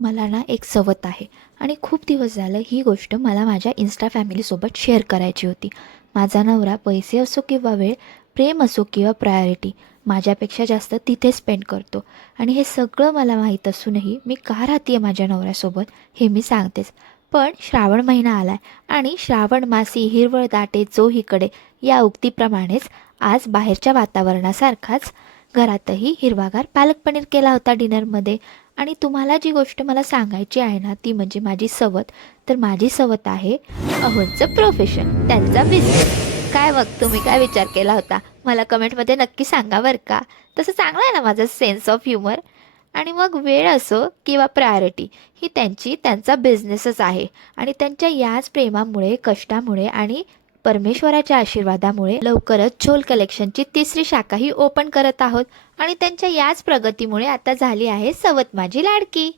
मला ना एक सवत आहे आणि खूप दिवस झालं ही गोष्ट मला माझ्या इन्स्टा फॅमिलीसोबत शेअर करायची होती. माझा नवरा पैसे असो किंवा वेळ, प्रेम असो किंवा प्रायोरिटी माझ्यापेक्षा जास्त तिथे स्पेंड करतो. आणि हे सगळं मला माहीत असूनही मी का राहते आहे माझ्या नवऱ्यासोबत हे मी सांगतेच. पण श्रावण महिना आला आहे आणि श्रावण मासी हिरवळ दाटे चोहीकडे या उक्तीप्रमाणेच आज बाहेरच्या वातावरणासारखाच घरातही हिरवागार पालक पनीर केला होता डिनरमध्ये. आणि तुम्हाला जी गोष्ट मला सांगायची आहे ना ती म्हणजे माझी सवत. तर माझी सवत आहे अहोंचं प्रोफेशन, त्यांचा बिझनेस. काय मग तुम्ही काय विचार केला होता मला कमेंटमध्ये नक्की सांगा बरं का. तसं चांगलं आहे ना माझं सेन्स ऑफ ह्युमर. आणि मग वेळ असो किंवा प्रायोरिटी ही त्यांचा बिझनेसच आहे. आणि त्यांच्या याच प्रेमामुळे, कष्टामुळे आणि परमेश्वराच्या आशीर्वादामुळे लवकरच चोल कलेक्शनची तिसरी शाखाही ओपन करत आहोत. आणि त्यांच्या याच प्रगतीमुळे आता झाली आहे सवत माझी लाडकी.